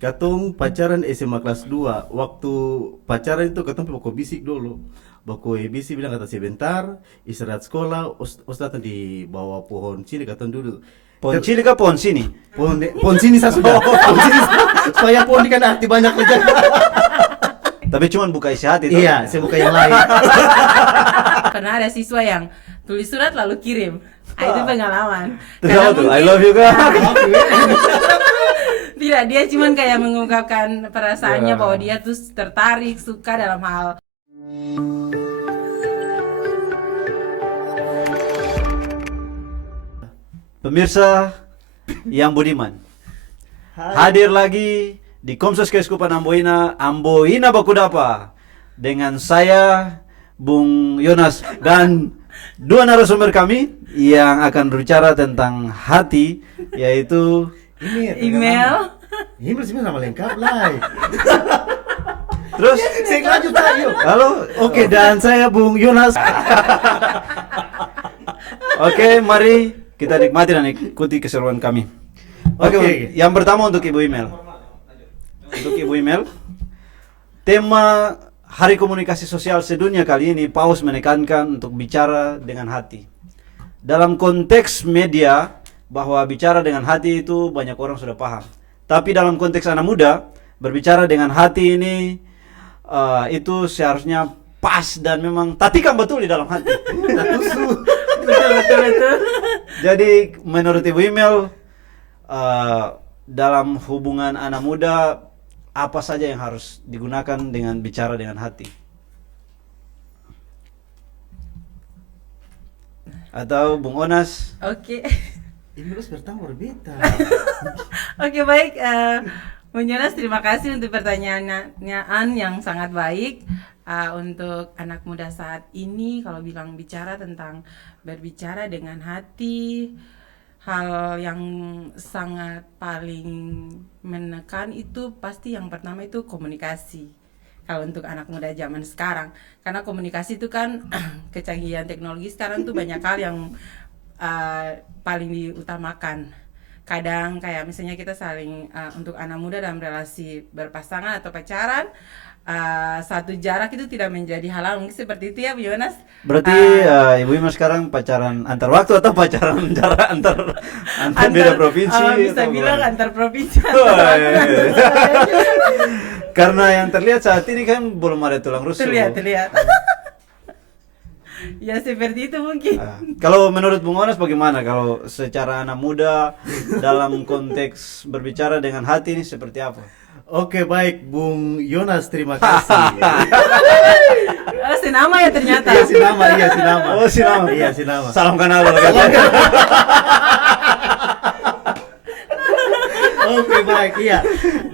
Katong pacaran SMA kelas 2. Waktu pacaran itu katong pokok bisik dulu. Baku bisik bilang kata sebentar, istirahat sekolah, os datang di bawah pohon sini katong duduk. Pohon cili kah pohon sini? Pohon sini saya sudah. Pohon sini supaya pohon ini kan arti banyak aja. Tapi cuman buka isi hati tuh. Iya, saya buka yang lain. Pernah ada siswa yang tulis surat lalu kirim. Itu pengalaman. Terus apa tuh? I love you kah? Tidak, dia cuman kayak mengungkapkan perasaannya Ya. bahwa dia tuh tertarik, suka dalam hal. Pemirsa yang budiman, hadir lagi di Komsos Keuskupan Amboina, Amboina Bakudapa, dengan saya Bung Yonas dan dua narasumber kami yang akan berbicara tentang hati, yaitu Ini Email. Email sih nama lengkap lah. terus Saya lanjut ayo. halo. Oke, dan saya Bung Yonas. Oke, mari kita nikmati dan ikuti keseruan kami. Oke, Oke. yang pertama untuk Ibu Email. Untuk Ibu Email, tema Hari Komunikasi Sosial Sedunia kali ini, Paus menekankan untuk bicara dengan hati. Dalam konteks media, bahwa bicara dengan hati itu banyak orang sudah paham. Tapi dalam konteks anak muda, berbicara dengan hati ini itu seharusnya pas dan memang tatikan betul di dalam hati. Betul. Jadi menurut Ibu Email, dalam hubungan anak muda apa saja yang harus digunakan dengan bicara dengan hati? Atau Bung Onas? Oke. Ini terus pertama berbeda. Oke, baik. Bung Jonas, terima kasih untuk pertanyaan yang sangat baik. Untuk anak muda saat ini, kalau bilang bicara tentang berbicara dengan hati, hal yang sangat paling menekan itu pasti yang pertama itu komunikasi. Kalau untuk anak muda zaman sekarang, karena komunikasi itu kan kecanggihan teknologi sekarang tuh banyak hal yang paling diutamakan. Kadang kayak misalnya kita saling untuk anak muda dalam relasi berpasangan atau pacaran, satu jarak itu tidak menjadi halang. Mungkin seperti itu ya, Bu Yonas. Berarti Ibu Email sekarang pacaran antar waktu atau pacaran jarak antar beda provinsi? Bisa atau bilang gimana? antar provinsi. Wah, Karena yang terlihat saat ini kan belum ada tulang rusuk. Terlihat. Ya seperti itu mungkin. Kalau menurut Bung Onas bagaimana kalau secara anak muda dalam konteks berbicara dengan hati ini seperti apa? Oke, baik Bung Yonas, terima kasih. Senama ya ternyata. Iya sinama. Oh, sinama. Iya sinama. Salam kenal loh. Oke, baik, iya.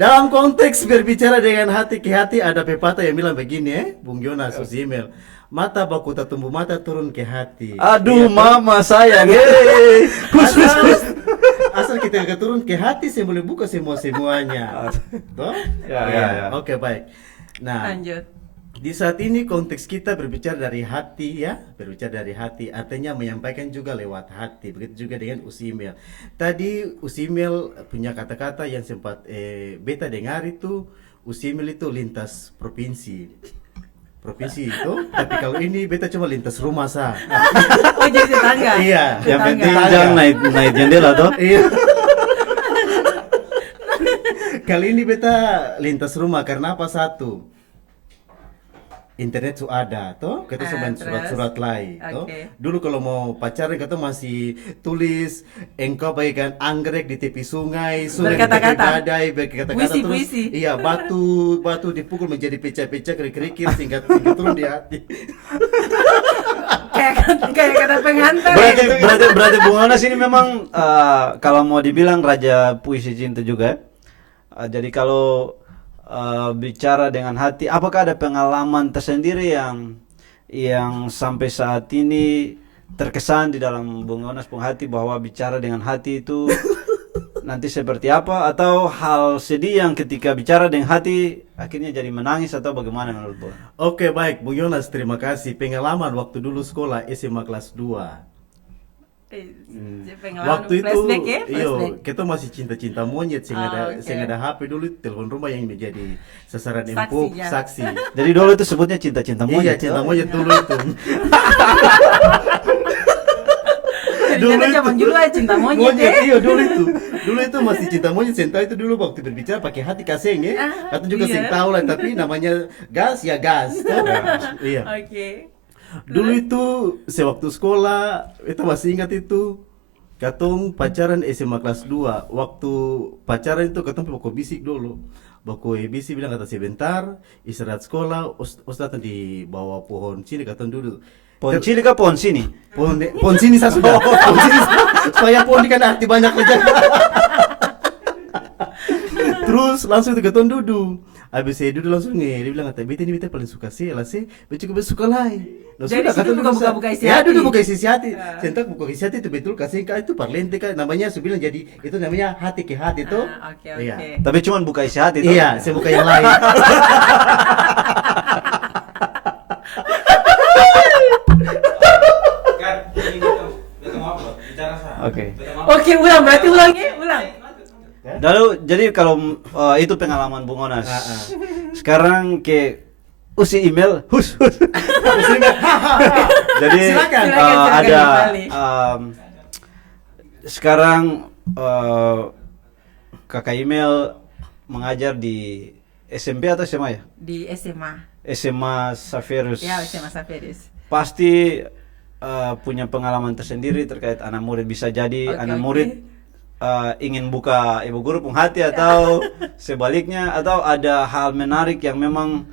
Dalam konteks berbicara dengan hati ke hati ada pepatah yang bilang begini, Bung Yonas, email. Mata baku tak tumbuh mata turun ke hati. Aduh, Iya, mama sayang. Hei. asal kita turun ke hati, saya boleh buka semuanya. Toh? Ya. Oke, baik. Nah, Lanjut. di saat ini konteks kita berbicara dari hati ya, berbicara dari hati artinya menyampaikan juga lewat hati. Begitu juga dengan Usimel. Tadi Usimel punya kata-kata yang sempat beta dengar itu, Usimel itu lintas provinsi itu, tapi kalau ini beta cuma lintas rumah sah. Oh, jadi tetangga. Iya, Yang Tetangga. penting jangan naik jendela toh. Iya. Kali ini beta lintas rumah karena apa? Satu, internet su ada toh, kita cuma terus? surat-surat lain toh. Oke. Dulu kalau mau pacaran kita masih tulis engkau bagaikan anggrek di tepi sungai di Berkata-kata. tepi badai, berkata-kata terus. Puisi. Iya, batu dipukul menjadi pecah-pecah, kerikil singkat turun di hati. Kayak kata pengantar. Berarti Bung Onas ini memang kalau mau dibilang raja puisi cinta juga. Jadi kalau bicara dengan hati, apakah ada pengalaman tersendiri yang sampai saat ini terkesan di dalam Bung Onas Bung Hati bahwa bicara dengan hati itu nanti seperti apa, atau hal sedih yang ketika bicara dengan hati akhirnya jadi menangis, atau bagaimana menurut Bung? Oke, baik Bung Yonas, terima kasih. Pengalaman waktu dulu sekolah SMA kelas 2. Pengalaman Waktu itu, flashback ya, iyo, flashback. kita masih cinta-cinta monyet, Oh, sehingga oke. ada HP dulu, telepon rumah yang menjadi sasaran Saksi, empuk, ya. saksi. Jadi dulu itu sebutnya cinta-cinta Iya, monyet. cinta oh. monyet dulu itu. Ternyata zaman dulu aja cinta monyet ya. Iya dulu itu. Dulu itu masih cinta monyet, Senta itu dulu waktu berbicara pakai hati kaseng ya. Atau juga iya. seng tahu lah, tapi namanya gas ya gas. Iya. Oke. Dulu itu sewaktu sekolah, itu masih ingat itu. Katong pacaran SMA kelas 2. Waktu pacaran itu katong pokok bisik dulu. Baku bisik bilang kata sebentar, istirahat sekolah, datang di bawah pohon sini katong duduk. Pohon cili kah pohon sini? Pohon sini saya sudah. Pohon sini supaya pohon ini kan arti banyak aja. Terus langsung kita duduk. Habis saya duduk langsung dia bilang kata beta ini beta paling suka sih lah sih, beta juga suka lah. Nah, Jadi sudah, situ kata buka-buka isi ya, hati. duduk buka isi hati. Sentak buka isi hati itu betul kasih itu parlente kan namanya saya bilang jadi itu namanya hati ke hati tuh. Oke, Iya. oke. Tapi cuman buka isi hati toh? Iya, saya buka yang lain. Oke. Oke, ulang berarti ulang ya, ulang. Lalu jadi kalau itu pengalaman Bung Onas. Sekarang ke usi email hus. Jadi Silakan. Silakan ada kembali. sekarang kakak email mengajar di SMP atau SMA ya? Di SMA. SMA Saferus. Ya, SMA Saferis. Pasti punya pengalaman tersendiri terkait anak murid, bisa jadi Oke, anak oke. murid ingin buka ibu guru penghati atau sebaliknya, atau ada hal menarik yang memang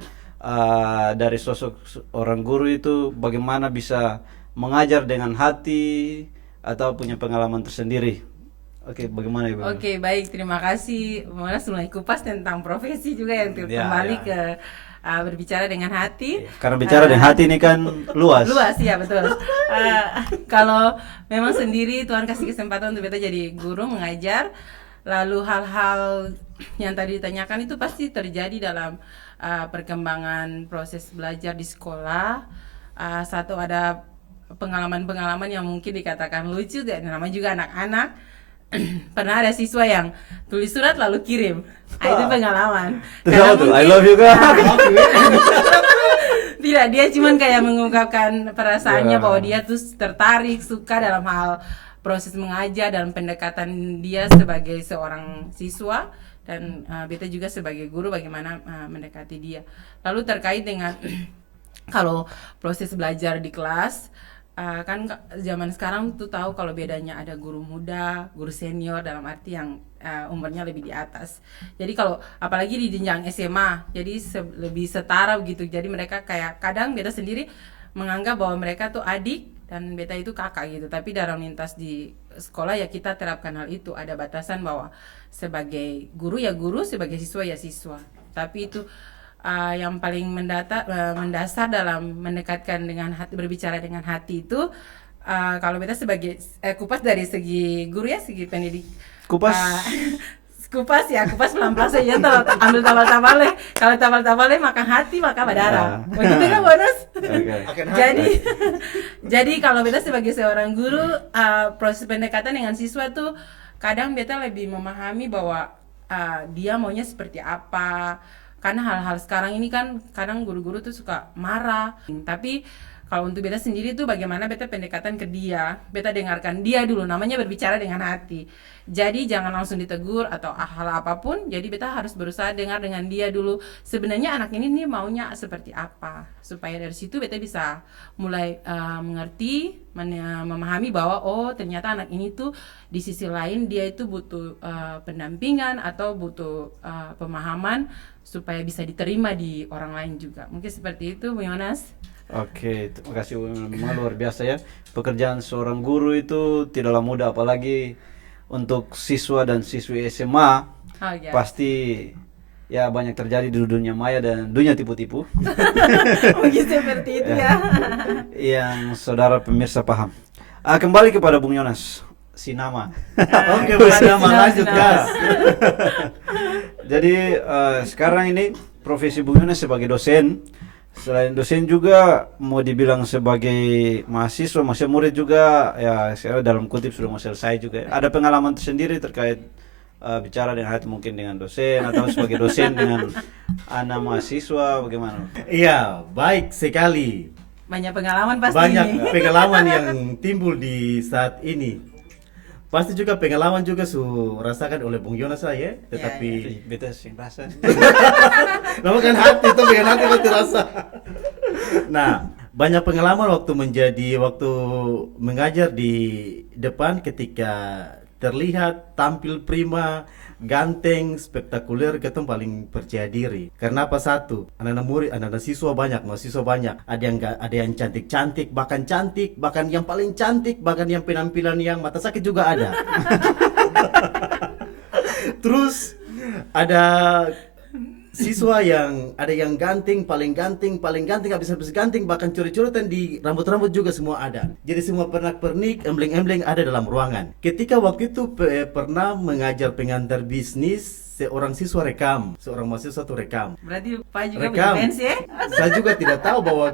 dari sosok orang guru itu bagaimana bisa mengajar dengan hati atau punya pengalaman tersendiri. Oke, bagaimana Ibu? Oke, baik, terima kasih. Mana mulai kupas tentang profesi juga yang Ya, kembali ya. ke berbicara dengan hati. Karena bicara dengan hati ini kan luas. Luas ya, betul. Kalau memang sendiri Tuhan kasih kesempatan untuk kita jadi guru mengajar, lalu hal-hal yang tadi ditanyakan itu pasti terjadi dalam perkembangan proses belajar di sekolah. Satu ada pengalaman-pengalaman yang mungkin dikatakan lucu, dan namanya juga anak-anak. Pernah ada siswa yang tulis surat lalu kirim. Itu pengalaman. Terus apa tuh? I love you kah? Tidak, dia cuman kayak mengungkapkan perasaannya Ya. bahwa dia tuh tertarik, suka dalam hal proses mengajar dan pendekatan dia sebagai seorang siswa, dan beta juga sebagai guru bagaimana mendekati dia. Lalu terkait dengan kalau proses belajar di kelas, kan zaman sekarang tuh tahu kalau bedanya ada guru muda, guru senior dalam arti yang umurnya lebih di atas. Jadi kalau apalagi di jenjang SMA, jadi lebih setara begitu. Jadi mereka kayak kadang beta sendiri menganggap bahwa mereka tuh adik dan beta itu kakak gitu. Tapi dalam lintas di sekolah ya kita terapkan hal itu. Ada batasan bahwa sebagai guru ya guru, sebagai siswa ya siswa. Tapi itu yang paling mendasar dalam mendekatkan dengan hati, berbicara dengan hati itu kalau beta sebagai kupas dari segi guru ya, segi pendidik. Kupas? Kupas ya, kupas pelan-pelan saja, ambil tabal-tabalnya. Kalau tabal-tabalnya makan hati maka berdarah. Begitu kan bonus? Oke. Jadi kalau beta sebagai seorang guru, proses pendekatan dengan siswa tuh kadang beta lebih memahami bahwa dia maunya seperti apa. Karena hal-hal sekarang ini kan kadang guru-guru tuh suka marah. Tapi kalau untuk beta sendiri tuh bagaimana beta pendekatan ke dia, beta dengarkan dia dulu, namanya berbicara dengan hati. Jadi jangan langsung ditegur atau hal apapun. Jadi beta harus berusaha dengar dengan dia dulu. Sebenarnya anak ini nih maunya seperti apa, supaya dari situ beta bisa mulai mengerti, memahami bahwa oh ternyata anak ini tuh di sisi lain dia itu butuh pendampingan atau butuh pemahaman supaya bisa diterima di orang lain juga. Mungkin seperti itu, Bu Yonas. Oke, terima kasih Bu. Memang luar biasa ya. Pekerjaan seorang guru itu tidaklah mudah, apalagi untuk siswa dan siswi SMA. Oh, ya. Pasti ya banyak terjadi di dunia maya dan dunia tipu-tipu. Mungkin seperti itu ya. Yang saudara pemirsa paham. Kembali kepada Bung Yonas, si nama. Oke, nama lanjut gas. Jadi sekarang ini profesi Bung Yonas sebagai dosen, Selain dosen juga mau dibilang sebagai mahasiswa, masih murid juga ya, saya dalam kutip sudah mau selesai juga. Ada pengalaman tersendiri terkait bicara dengan hati mungkin dengan dosen atau sebagai dosen dengan anak mahasiswa bagaimana? Iya, baik sekali. Banyak pengalaman pasti Banyak ini. pengalaman yang timbul di saat ini. Pasti juga pengalaman juga rasakan oleh Bung Yonas saya, tetapi Beta sing rasa. nama kan hati itu pengen hati pasti rasa. Nah, banyak pengalaman waktu mengajar di depan ketika terlihat tampil prima, ganteng, spektakuler, ketemu paling percaya diri. Karena apa? Satu, anak-anak murid, anak-anak siswa banyak, mahasiswa banyak. Ada yang cantik-cantik, bahkan yang paling cantik, bahkan yang penampilan yang mata sakit juga ada. Terus ada siswa yang ada yang paling ganteng, habis ganteng, bahkan coret-coretan di rambut-rambut juga semua ada. Jadi semua pernak-pernik, embleng-embleng ada dalam ruangan. Ketika waktu itu pernah mengajar pengantar bisnis, seorang seorang mahasiswa tuh rekam. Berarti Pak juga Rekam. punya fans ya? Saya juga tidak tahu bahwa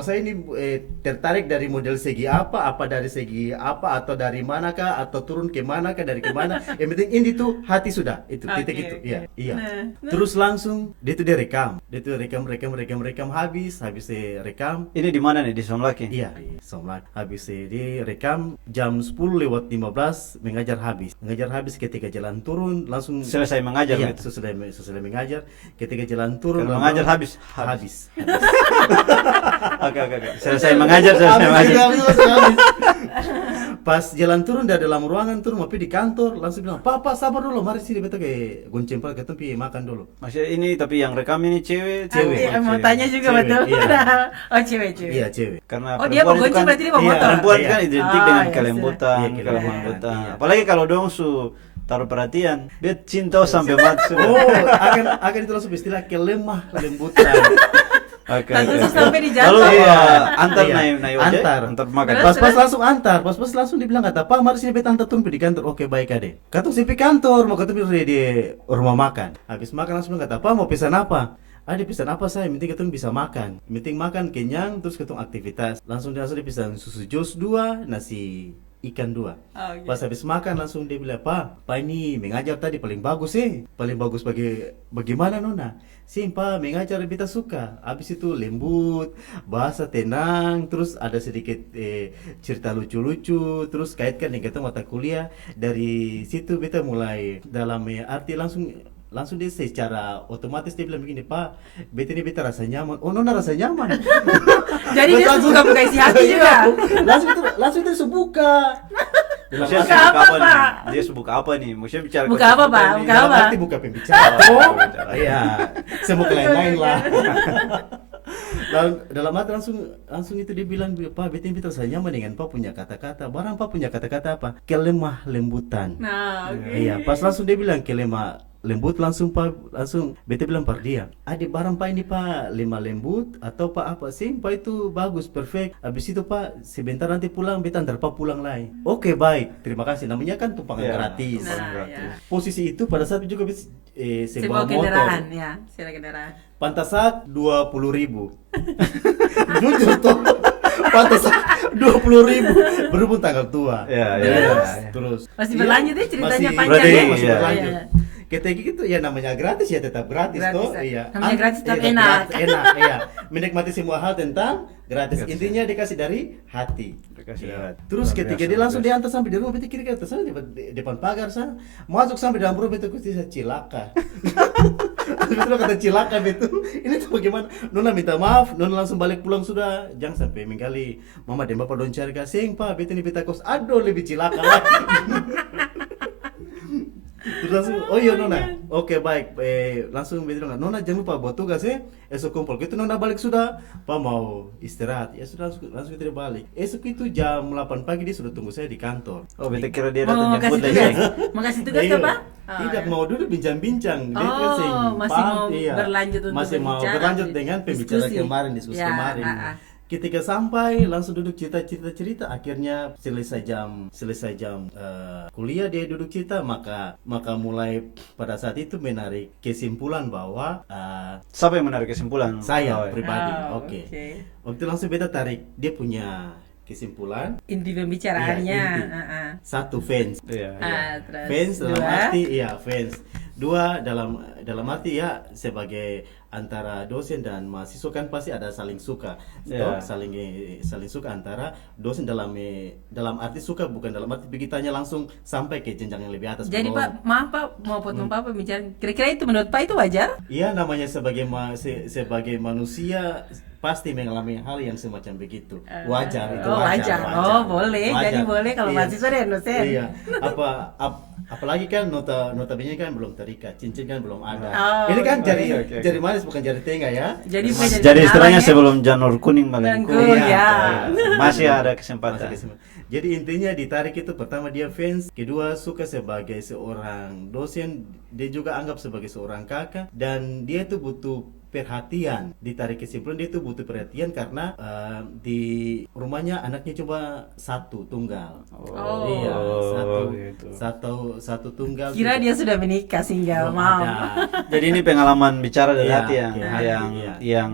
saya ini tertarik dari model segi apa dari segi apa, atau dari manakah, atau turun ke manakah, dari ke mana. Yang penting ini tuh hati sudah, itu titik Oke, itu. oke. Iya. Nah. Terus langsung dia rekam. Habis rekam. Ini di mana nih, di Somlaki? Iya, di Somlak. Habis dia rekam jam 10:15 mengajar habis ketika jalan turun langsung Selesai mengajar iya, gitu. sesudah mengajar ketika jalan turun Kalau lalu- mengajar habis. Oke. Oke. Selesai mengajar, selesai mengajar. Habis. Pas jalan turun dari dalam ruangan turun tapi di kantor langsung bilang, "Papa, sabar dulu, mari sini beta ke gonceng Pak, kita pergi makan dulu." Maksudnya ini tapi yang rekam ini cewek. Iya, mau tanya juga Cewek, betul. iya. Oh, cewek. Iya, cewek. Karena Oh, dia perempuan itu bergonceng berarti dia bawa iya, motor. perempuan Iya. kan identik Ah, dengan iya, kelembutan, iya, kelembutan. iya. Apalagi kalau dong taruh perhatian, dia cinta sampai mati sudah. Oh, akan itu langsung istilah kelemah lembutan. Oke. Langsung sampai di jalan. Lalu Iya. antar Iya. naik ojek, antar makan. Terus? Pas langsung langsung dibilang kata, "Pak, mari sini beta antar turun di kantor." Oke, baik ade. Katong sampai kantor, mau ketemu di rumah makan. Habis makan langsung bilang kata, "Pak, mau pesan apa?" Ade pesan apa saya? Yang penting ketemu bisa makan. Yang penting makan kenyang terus ketemu aktivitas. Langsung dia pesan susu jos 2, nasi ikan 2. Oh, gitu. Pas habis makan langsung dia bilang, Pak ini mengajar tadi paling bagus paling bagus bagaimana Nona? Pak, mengajar beta suka. Habis itu lembut, bahasa tenang, terus ada sedikit cerita lucu-lucu, terus kaitkan dengan kita mata kuliah. Dari situ beta mulai dalam arti langsung dia secara otomatis dia bilang begini, Pak, beta rasa nyaman. Oh, Nona rasa nyaman. Jadi dia buka isi hati juga. langsung itu buka. Maksudnya Buka sibuk apa, nih? Pak? Dia sibuk apa nih? Maksudnya bicara Buka apa, Pak? nih. Buka Dalam apa? arti buka pembicara. Oh, iya. Semua lain-lain lah. Lalu dalam hati langsung itu dia bilang, Pak, beta rasa nyaman dengan Pak punya kata-kata. Barang Pak punya kata-kata apa? Kelemah lembutan. Nah, oke. Iya, pas langsung dia bilang kelemah lembut, langsung beta bilang par dia, adik barang Pak ini Pak lemah lembut atau Pak apa sih Pak itu bagus perfect. Habis itu Pak sebentar nanti pulang beta antar Pak pulang lagi. Oke, baik, terima kasih. Namanya kan tumpangan Iya, gratis. Nah, ya. Posisi itu pada saat juga Sebuah sewa kendaraan, motor. ya, sewa kendaraan. Pantasak 20.000. Jujur toh. Pantasak 20.000 berhubung tanggal tua. Iya. Terus Masih iya, berlanjut ya ceritanya masih- panjang ya? Masih Iya. berlanjut. Iya. Ketika gitu ya namanya gratis ya tetap gratis Gratis, toh. ya. Iya. Namanya gratis tetap Iya, enak. Enak, iya. Menikmati semua hal tentang gratis. Gratis. Intinya dikasih dari hati. Dikasih Iya. dari hati. Terus Luar ketika biasa, dia luar langsung biasa. diantar sampai di rumah, beta kiri ke atas sana depan pagar sana. Masuk sampai dalam rumah beta kusti cilaka. Habis itu kata cilaka betu. Ini tuh bagaimana? Nona minta maaf, Nona langsung balik pulang sudah. Jangan sampai mengkali mama dan bapak don cari kasing, Pak, beta ini beta kos. Aduh, lebih cilaka lagi. Terus langsung, oh iya Nona, oke baik, langsung bilang Nona jangan lupa buat tugas esok kumpul. Gitu Nona balik sudah, Pak mau istirahat, ya sudah langsung kita balik. Esok itu jam 8 pagi dia sudah tunggu saya di kantor. Oh, beta kira dia Mau datang kasih jemput tugas? lagi. Mau kasih tugas Iya. ke Pak? Tidak, ya. mau dulu bincang-bincang. Dia Oh, kan sing masih paham, mau berlanjut untuk masih mau berbicara, berlanjut dengan pembicaraan diskusi. kemarin, diskusi Ya, kemarin. ah. ketika sampai langsung duduk cerita, akhirnya selesai jam kuliah dia duduk cerita, maka mulai pada saat itu menarik kesimpulan bahwa Siapa yang menarik kesimpulan? saya Oh, iya. pribadi, Oh, oke. oke. Waktu itu langsung beta tarik dia punya kesimpulan. Inti pembicaraannya. Iya, inti. Satu, fans. Iya, iya. Terus Fans dalam dua. arti fans. Dua, dalam arti ya sebagai antara dosen dan mahasiswa kan pasti ada saling suka. Iya. Toh, saling suka antara dosen dalam arti suka, bukan dalam arti begitu langsung sampai ke jenjang yang lebih atas. Jadi Belum. Pak, maaf Pak, mau potong Pak pembicaraan. Kira-kira itu menurut Pak itu wajar? Iya, namanya sebagai manusia pasti mengalami hal yang semacam begitu. Wajar itu, wajar. Oh, boleh. Wajar. Jadi boleh kalau Iya. mahasiswa dan dosen. Iya. Apalagi kan notabene kan belum terikat, cincin kan belum ada. Oh, Ini kan jari oke. jari manis bukan jari tengah ya. Jadi Jadi istilahnya ya. sebelum janur kuning melengkung, Melengkung, Iya, ya. masih ada Masih kesempatan. kesempatan. Jadi intinya ditarik itu pertama dia fans, kedua suka sebagai seorang dosen, dia juga anggap sebagai seorang kakak, dan dia itu butuh perhatian. Ditarik kesimpulan dia itu butuh perhatian karena di rumahnya anaknya cuma satu tunggal. Oh. Iya, gitu. satu tunggal. Kira dia sudah menikah single, belum maaf. ada. Jadi ini pengalaman bicara dari Iya, hati yang iya, iya. yang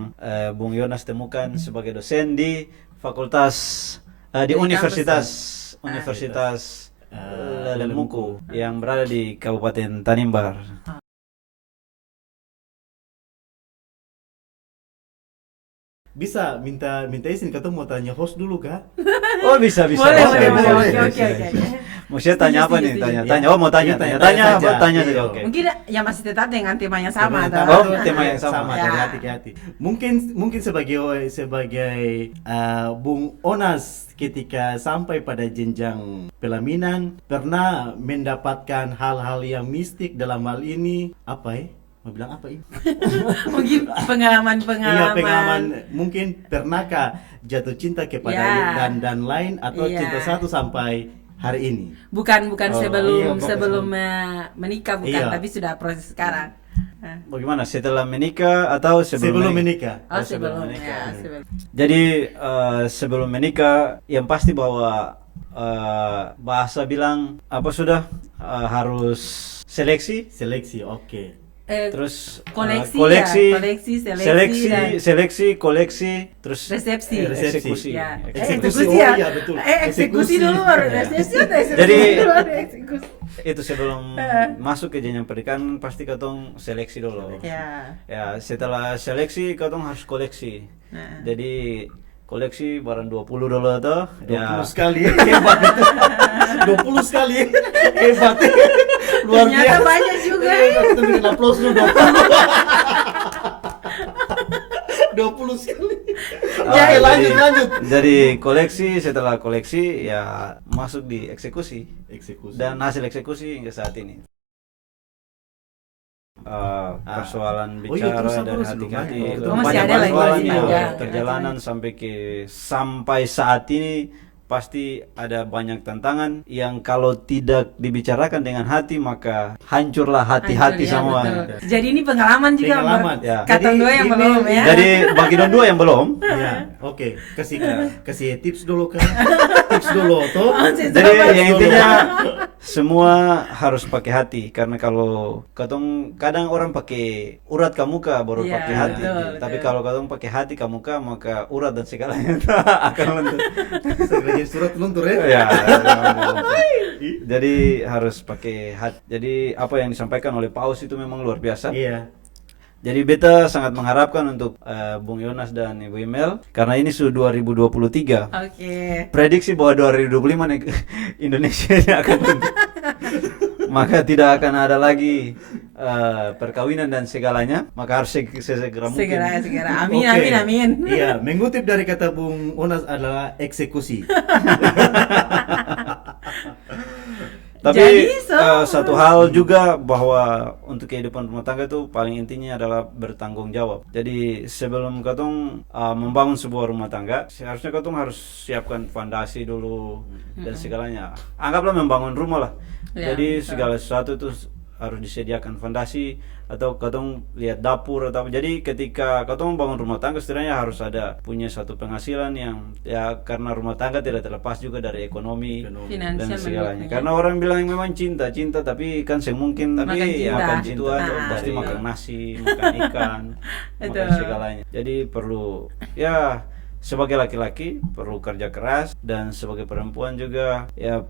Bung Yonas temukan sebagai dosen di fakultas di Di Universitas Lelemuku yang berada di Kabupaten Tanimbar. Bisa minta izin ketemu, mau tanya host dulu kah? Oh, bisa. Boleh, bisa, boleh, bisa. boleh. bisa. Oke. Maksudnya tanya apa nih? Setuju. Tanya. Oh, mau tanya. Iya, Tanya apa? saja. Tanya Iya. saja. Oke. Mungkin ya masih tetap dengan temanya sama Tema atau? Oh, tema yang sama. Ya. dari hati ke hati. Mungkin sebagai Bung Onas ketika sampai pada jenjang pelaminan pernah mendapatkan hal-hal yang mistik, dalam hal ini apa ya? Mau bilang apa ini? Mungkin pengalaman-pengalaman. Iya, pengalaman. Mungkin pernahkah jatuh cinta kepada Ya. dan lain, atau Iya. cinta satu sampai hari ini? Bukan Oh, sebelum iya, sebelum menikah, bukan, Iya. tapi sudah proses sekarang. Bagaimana? Setelah menikah atau Sebelum menikah. Oh, sebelum sebelum menikah. ya, sebelum. Jadi sebelum menikah, yang pasti bahwa bahasa bilang apa sudah harus seleksi, Seleksi, oke. terus koleksi, koleksi, ya, koleksi, seleksi, dan seleksi, koleksi, terus resepsi. Resepsi. eksekusi. Ya. Eksekusi, Eksekusi oh ya. iya, betul. Eksekusi Eksekusi. dulu baru resepsi atau eksekusi Jadi- dulu baru eksekusi. Itu sebelum masuk ke jenjang pernikahan pasti katong seleksi dulu. Ya. Ya, setelah seleksi katong harus koleksi. Nah. Jadi koleksi barang 20 dulu atau 20 sekali, hebat itu. 20 sekali, hebat. Luar Ternyata biasa. banyak juga. Kita bikin aplaus dulu 20. 20 sekali. Oke, lanjut. Jadi koleksi, setelah koleksi ya masuk di eksekusi. Eksekusi. Dan hasil eksekusi hingga saat ini. Persoalan Oh iya, bicara terus dan terus belum hati lagi. itu Oh, masih banyak ada lagi, persoalan masih ya, panjang. perjalanan sampai saat ini pasti ada banyak tantangan yang kalau tidak dibicarakan dengan hati maka hancurlah hati-hati Hancur, ya, semua. betul. Jadi ini pengalaman juga. Pengalaman. Ya. Kata dua yang Jadi belum ya. Jadi bagi dua yang belum, Iya, oke. Kasih tips dulu kan. Tips dulu tuh. jadi yang intinya semua harus pakai hati karena kalau katong kadang orang pakai urat ke muka baru Iya, pakai hati. betul, Tapi betul. kalau katong pakai hati ke muka maka urat dan segalanya akan luntur. Segera jadi surat luntur ya. Ya, jadi harus pakai hati. Jadi apa yang disampaikan oleh Paus itu memang luar biasa. Iya. Jadi beta sangat mengharapkan untuk Bung Yonas dan Ibu Imel karena ini sudah 2023. Oke. Prediksi bahwa 2025 nih Indonesia ini akan maka tidak akan ada lagi perkawinan dan segalanya, maka harus segera mungkin. Segera. Amin, Oke. amin. Iya, mengutip dari kata Bung Onas adalah eksekusi. Tapi Jadi, satu hal juga bahwa untuk kehidupan rumah tangga itu paling intinya adalah bertanggung jawab. Jadi sebelum katong membangun sebuah rumah tangga, seharusnya katong harus siapkan fondasi dulu dan segalanya. Anggaplah membangun rumah lah. Ya, Jadi betul. segala sesuatu itu harus disediakan fondasi atau katong lihat dapur atau apa. Jadi ketika katong bangun rumah tangga setidaknya harus ada punya satu penghasilan yang ya, karena rumah tangga tidak terlepas juga dari ekonomi dan Finansial segalanya. mendukung, Karena orang bilang memang cinta tapi kan semungkin Makan tapi cinta. makan cinta Nah, pasti betul. makan nasi, makan ikan, makan Betul. segalanya. Jadi perlu ya, sebagai laki-laki perlu kerja keras, dan sebagai perempuan juga ya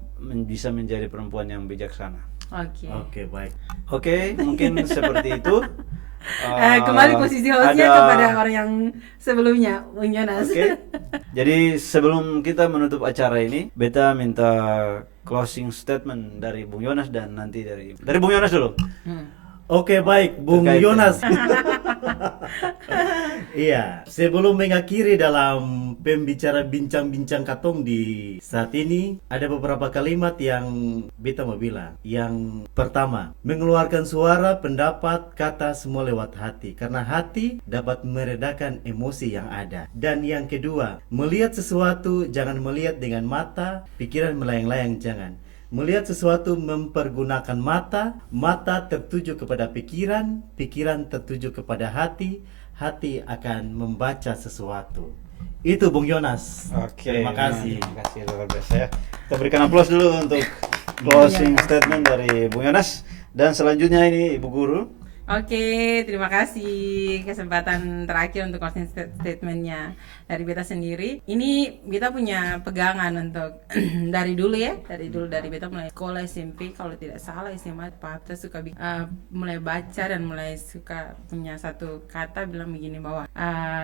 bisa menjadi perempuan yang bijaksana. Oke. Oke, baik. Oke, mungkin seperti itu. Kembali posisi hostnya ada- kepada orang yang sebelumnya, Bung Yonas. Oke. Jadi sebelum kita menutup acara ini, beta minta closing statement dari Bung Yonas dan nanti dari Bung Yonas dulu. Hmm. Oke, baik, Bung Terkait Yonas. Iya, sebelum mengakhiri dalam pembicara bincang-bincang katong di saat ini, ada beberapa kalimat yang beta mau bilang. Yang pertama, mengeluarkan suara, pendapat, kata semua lewat hati, karena hati dapat meredakan emosi yang ada. Dan yang kedua, melihat sesuatu jangan melihat dengan mata, pikiran melayang-layang jangan. Melihat sesuatu mempergunakan mata, mata tertuju kepada pikiran, pikiran tertuju kepada hati, hati akan membaca sesuatu. Itu Bung Yonas. Oke, Terima kasih. Terima kasih luar biasa ya. Kita berikan aplaus dulu untuk closing statement dari Bung Yonas. Dan selanjutnya ini Ibu Guru. Oke, terima kasih kesempatan terakhir untuk closing statementnya dari beta sendiri. Ini beta punya pegangan untuk dari dulu ya, dari beta mulai sekolah SMP, kalau tidak salah SMA, Papa suka mulai baca dan mulai suka punya satu kata bilang begini bahwa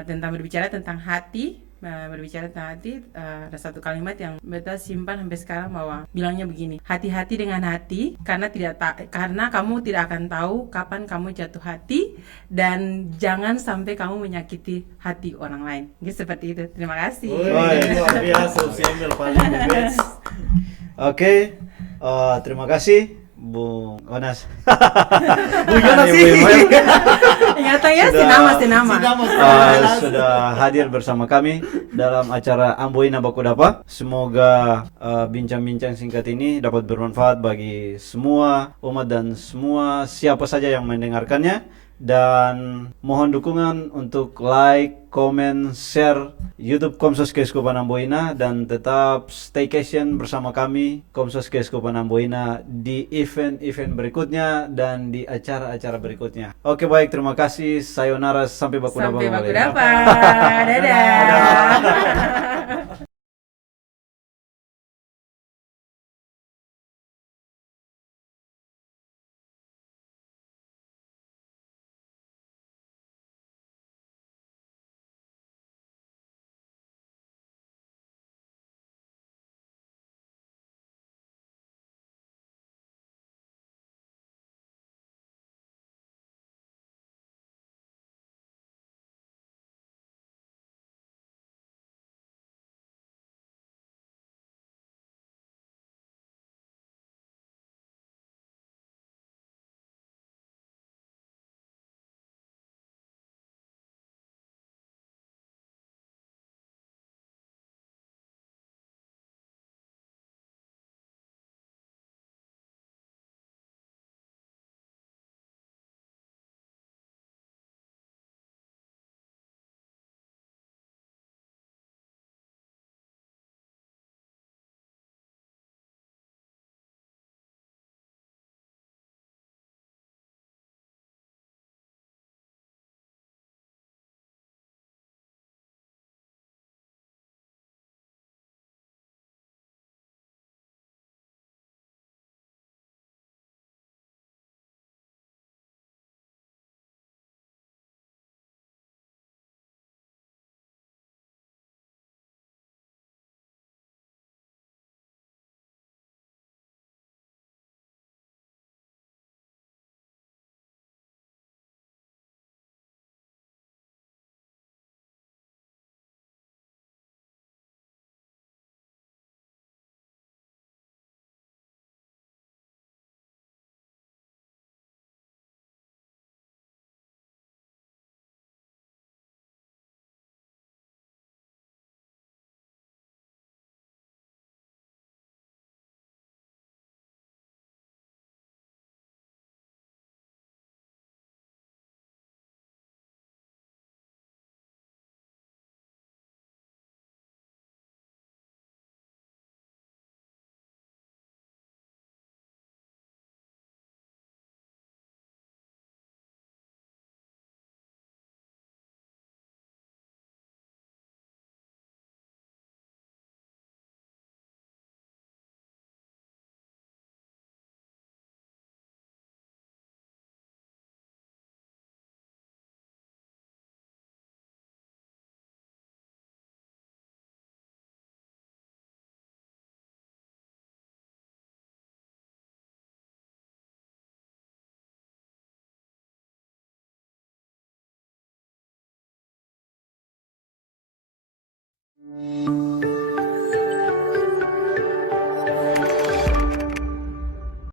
tentang berbicara tentang hati. Berbicara tentang hati, ada satu kalimat yang beta simpan sampai sekarang bahwa bilangnya begini: hati-hati dengan hati, karena kamu tidak akan tahu kapan kamu jatuh hati, dan jangan sampai kamu menyakiti hati orang lain. Gitu, seperti itu. Terima kasih. Luar biasa, Samuel paling the best. Oke, terima kasih Bung Yonas. Bung Yonas Ibu sih. Email. Ingatannya Sudah- senama. sudah hadir bersama kami dalam acara Amboina Bakudapa. Semoga bincang-bincang singkat ini dapat bermanfaat bagi semua umat dan semua siapa saja yang mendengarkannya. Dan mohon dukungan untuk like, comment, share YouTube Komsos Keuskupan Amboina, dan tetap staycation bersama kami Komsos Keuskupan Amboina di event-event berikutnya dan di acara-acara berikutnya. Oke, baik, terima kasih. Sayonara, sampai baku Sampai kembali. baku dapat. Dadah. kasih.